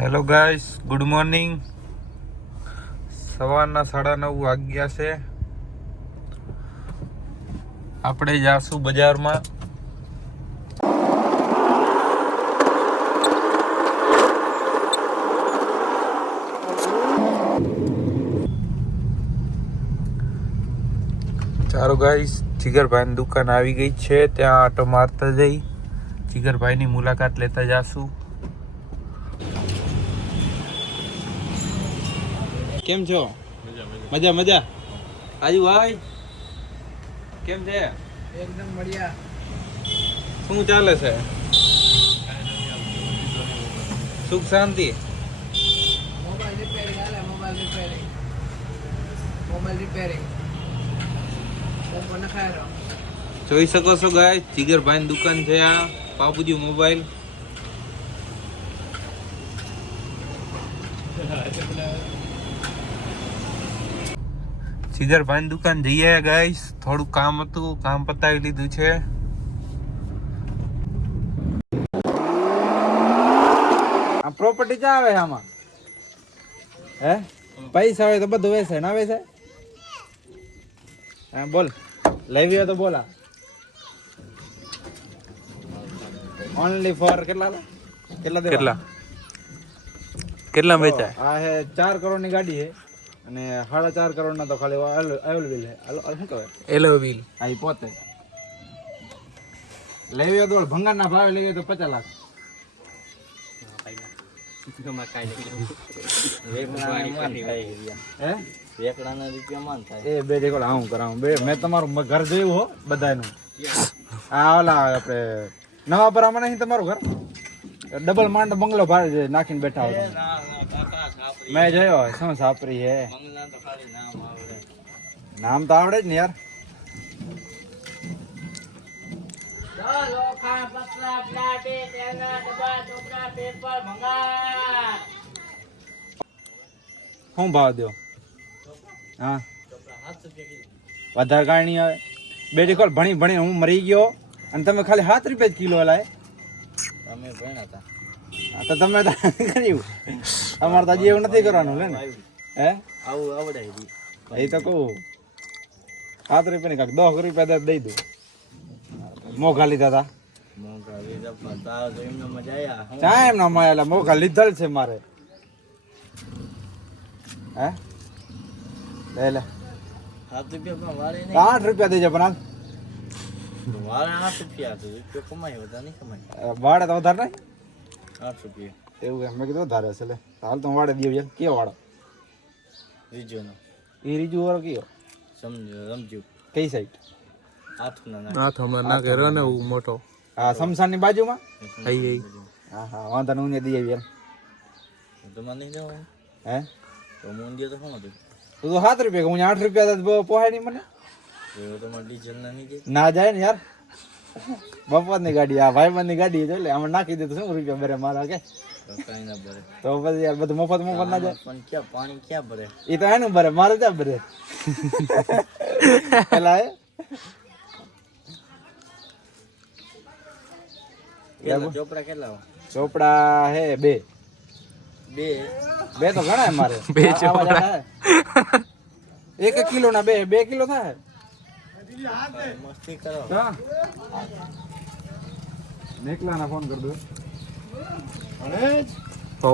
Hello guys good morning સવારના સાડા નવ વાગ્યા છે. આપણે જાશું બજારમાં. ચાલો ગાઈસ જીગરભાઈની દુકાન આવી ગઈ છે. ત્યાં આટો મારતા જઈ. જીગરભાઈની મુલાકાત લેતા જાશું. કેમ છો? મજા મજા. આજુ ભાઈ? કેમ છે? એકદમ બઢિયા. શું ચાલે છે? સુખ શાંતિ? મોબાઈલ રિપેરિંગ હાલે મોબાઈલ રિપેરિંગ મોબાઈલ રિપેરિંગ જોઈ શકો છો ગાય જીગરભાઈની દુકાન છે આ બાપુજી મોબાઈલ. જીગરભાઈની દુકાન જઈએ ગાઈસ. થોડું કામ હતું કામ પતાવી લીધું છે. આ પ્રોપર્ટી ક્યાં આવે આમાં? હે? પૈસા હોય તો બધું વેસે ના વેસે હા બોલ. લેવી હોય તો બોલા ઓનલી ફોર કેટલા કેટલા? કેટલા? કેટલા વેચાય? આ હે ચાર કરોડની ગાડી છે અને સાડા ચાર કરોડ ના તો ખાલી અવેલેબલ છે હાલો, હાલો, શું કહેવાય? એલો વ્હીલ આ ઈ પોતે. લેવી હોય તો બોલ ભંગાર ના ભાવે લેવી હોય તો પચાસ લાખ. હે? એ બે દેખો હું કરાવું. બે મેં તમારું ઘર જોયું હો બધાનું આ ઓલા આપણે નવા પરામાં નહીં તમારું ઘર? ડબલ માંડ બંગલો ભાડે જે નાખીને બેઠા હોય મેં જોયો શું સાપરી હે નામ તો આવડે જ ને યાર. શું ભાવ દો હા. વધારે કાંઈ નહીં આવે. બે ટીકોલ ભણી ભણી હું મરી ગયો અને તમે ખાલી સાત રૂપિયા જ કિલો લાય. હા, તો તમે કર્યું. અમારે તો હજી એવું નથી કરવાનું લે ને. હે? એ તો કહું. સાત રૂપિયા ની કાંક દસ રૂપિયા દઈ દઉં મોઘા લીધા હતા ચા એમ ના મળેલા મોઘા લીધા છે મારે. હે? લે લે. આઠ રૂપિયા દેજો પણ હાલ. અ, વાડે તો વધારે નહીં? એવું એમ. મેં કીધું વધારે હશે લે. હાલ તો વાડે દઈએ યાર. કયો વાડો એ રીજુ વાળો કયો? કઈ સાઈડ હા તો હમણાં ના કર્યો ને હું મોટો. હા શમશાનની બાજુમાં? આઈ આઈ હા હા. વાંધો નહીં હું દઈ આવી હે? તું તો સાત રૂપિયા હું આઠ રૂપિયા તો પોહાય નહીં મને. ના જાય ને યાર. બપોરની ગાડી આ ભાઈબંધની ગાડી છે એટલે આમાં નાખી દે તો શું રૂપિયા ભરે મારા કે? તો પછી યાર બધું મફત મફત ના જાય. એ તો એનું ભરે મારે ત્યાં ભરે. પેલા એ. ચોપડા હે બે. બે? તો ઘણા હે મારે. બે આ- આવા ચોપડા. જણા હે. એક એક કિલો ના બે બે કિલો થાય. હા કરો. ના ફોન કર દો. તો